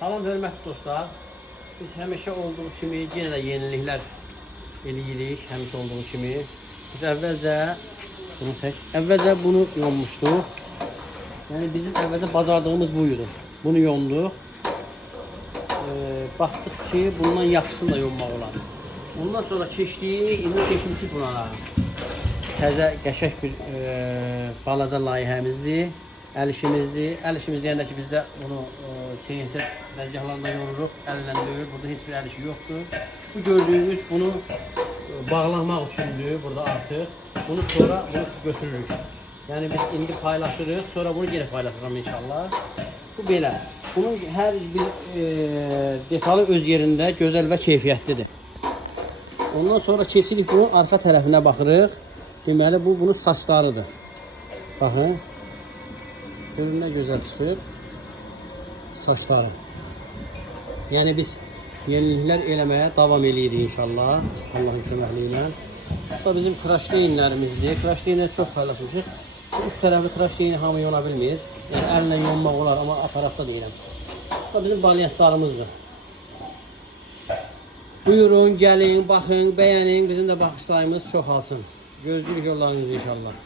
Salam hörmətli dostlar. Biz həmişə olduğu kimi yenə də yeniliklər eləyirik, həmişə olduğu kimi. Biz əvvəlcə bunu yonmuşduq. Yəni bizim əvvəlcə bacardığımız bu idi. Bunu yonduq. Baxdıq ki, bundan yaxşısını da yonmaq olar. Ondan sonra keçdik, indi keçmişik buna. Təzə qəşəng bir balaca layihəmizdir. Əl işimizdir. Əl işimiz deyəndə ki, biz də bunu CNC dəzgahlarında yonuruq, əllə döyür. Burada heç bir əl işi yoxdur. Bu gördüyünüz bunu bağlamaq üçündür burada artıq. Bunu sonra götürürük. Yəni biz indi paylaşırıq, sonra bunu geri paylaşırıq inşallah. Bu belə. Bunun hər bir detalı öz yerində gözəl və keyfiyyətlidir. Ondan sonra keçirik bunun arxa tərəfinə baxırıq. Deməli bu bunun saçlarıdır. Baxın. Görün nə gözəl çıxır. Saçları. Yəni biz yeniliklər eləməyə davam eləyirik inşallah. Allahın köməkliyi ilə. Bu da bizim tıraş leyinlərimizdir. Tıraş leyinləri çox paylaşmışıq. Bu üç tərəfli tıraş leyini hamı yona bilmir. Yəni əllə yonmaq olar, amma aparatda deyirəm. Bu da bizim balyaslarımızdır. Buyurun, gəlin, baxın, bəyənin. Bizim də baxış sayımız çoxalsın. Gözləyirik yollarınızı inşallah.